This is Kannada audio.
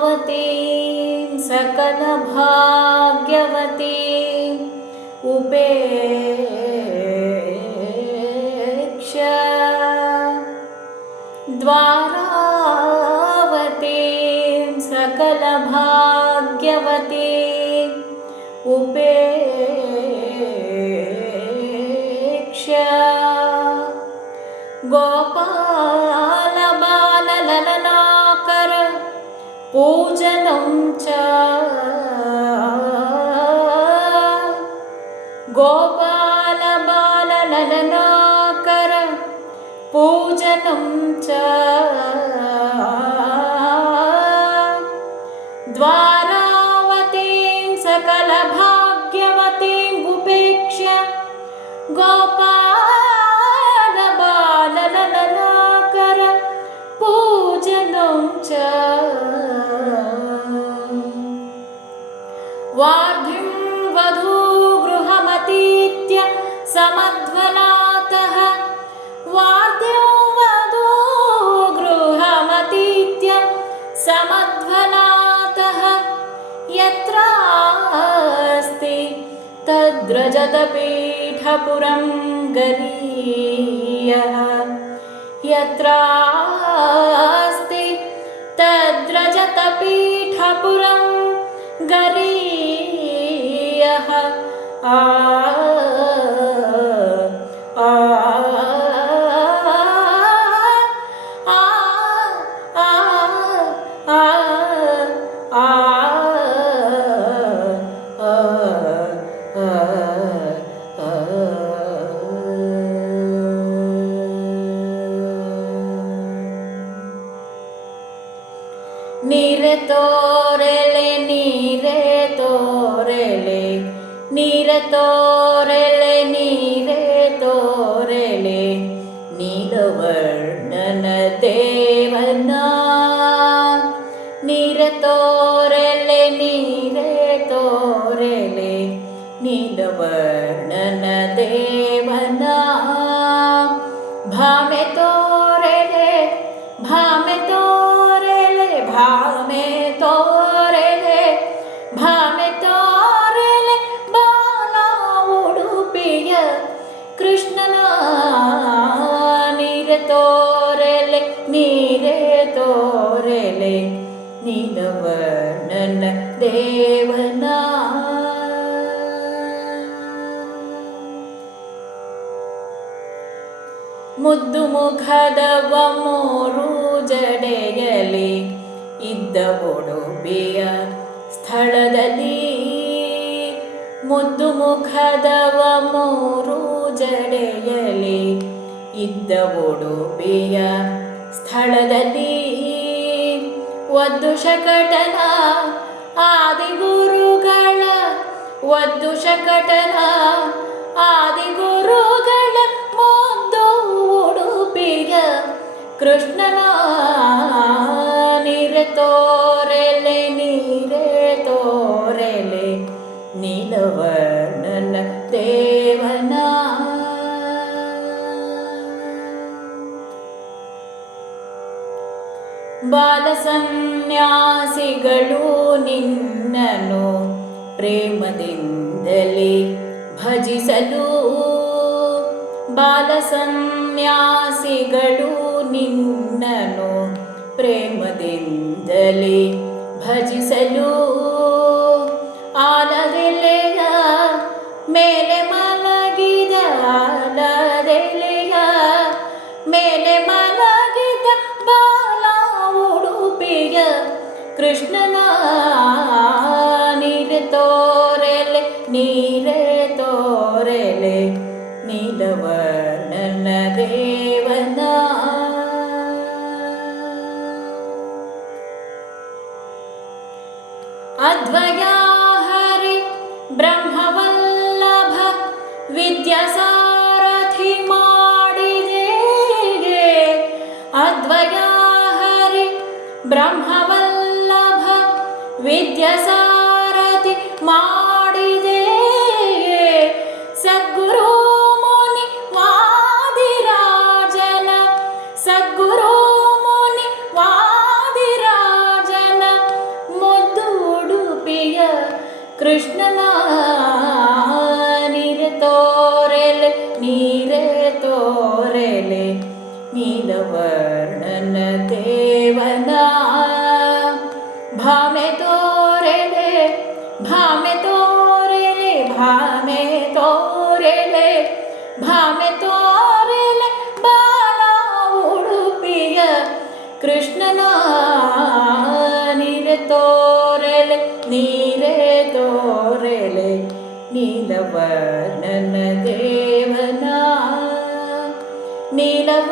द्वारावतीं सकलभाग्यवतीं उपेक्ष्य द्वारावतीं सकलभाग्यवतीं उपेक्ष्य गोपालबालललनाकर पूजनं च गोपालबालललनाकर पूजनं च द्वारावतीं सकलभाग्यवतीं उपेक्ष्य गोपालबालललनाकर पूजनं च वार्धिं वधूगृहमतीत्य समध्वनातः वार्धिं वधूगृहमतीत्य समध्वनातः यत्रास्ति तद्रजतपीठपुरं गरीयः यत्रास्ति तद्रजतपीठपुरं गरीयः ನೀರೆ ತೋರೆಲೆ ನೀರೆ ತೋರೆಲೆ ನೀರೆ ತೋರೆಲೆ ನೀರೆ ತೋರೆಲೆ ನೀಲವರ್ಣನ ದೇವನ ನೀರೆ ತೋರೆಲೆ ನೀರೆ ತೋರೆಲೆ ನೀಲವರ್ಣನ ದೇವನ ಭಾಮೆ ತೋರೆಲೆ ಭಾಮೆ ತೋರೆಲೆ ಭಾಮೆ ತೋರೆಲೆ ಭಾಮೆ ತೋರೆಲೆ ಬಾಲ ಉಡುಪಿಯ ಕೃಷ್ಣನ ನೀರೆ ತೋರೆಲೆ ನೀರೆ ತೋರೆಲೆ ನೀಲವರ್ಣನ ದೇವನ ಮುದ್ದು ಮುಖದವ ಮೂರು ಜಡೆಯಲಿ ಇದ್ದ ಉಡುಪಿಯ ಸ್ಥಳದಲ್ಲಿ ಮುದ್ದು ಮುಖದವ ಮೂರು ಜಡೆಯಲಿ ಇದ್ದ ಉಡುಪಿಯ ಸ್ಥಳದಲ್ಲಿ ಒದ್ದು ಶಕಟನ ಆದಿಗುರುಗಳ ಒದ್ದು ಶಕಟನ ಆದಿಗುರುಗಳ ಮುದ್ದು ಉಡುಪಿಯ ಕೃಷ್ಣನ ನೀರೆ ತೋರೆಲೆ ನೀರೆ ತೋರೆಲೆ ನೀಲವರ್ಣನ ದೇವನ ಬಾಲಸನ್ಯಾಸಿಗಳು ನಿನ್ನನು ಪ್ರೇಮದಿಂದಲೇ ಭಜಿಸಲು ಬಾಲಸನ್ಯಾಸಿಗಳು ನಿನ್ನನು ಪ್ರೇಮದಿಂದಲೇ ಭಜಿಸಲು ಆಲದೆಲೆಯ ಮೇಲೆ ಮಲಗಿದ ಆಲದೆಲೆಯ ಮೇಲೆ ಮಲಗಿದ ಬಾಲ ಉಡುಪಿಯ ಕೃಷ್ಣನ ನೀರೆ ತೋರೆಲೆ ನೀರೆ ತೋರೆಲೆ ನೀಲವರ್ಣನ ದೇವನ ಅದ್ವಯ ಹರಿ ಬ್ರಹ್ಮವಲ್ಲಭ ವಿದ್ಯಾಸಾರಥಿ ಮಾಡಿದೆ ಅದ್ವಯ ಹರಿ ಬ್ರಹ್ಮವಲ್ಲಭ ವಿದ್ಯಾಸಾರಥಿ ಮಾಡಿದೆ ಸದ್ಗುರು ಮುನಿ ವಾದಿರಾಜನ ಸದ್ಗುರು ಮುನಿ ನೀಲವರ್ಣನ ದೇವನ ಭಾಮೆ ತೋರೆಲೆ ಭಾಮೆ ತೋರೆಲೆ ಭಾಮೆ ತೋರೆಲೆ ಭಾಮೆ ತೋರೆಲೆ ಬಾಲ ಉಡುಪಿಯ ಕೃಷ್ಣನ ನೀರೆ ತೋರೆಲೆ ನೀರೆ ತೋರೆಲೆ ನೀಲವರ್ಣನ ದೇವನ ನೀಲವ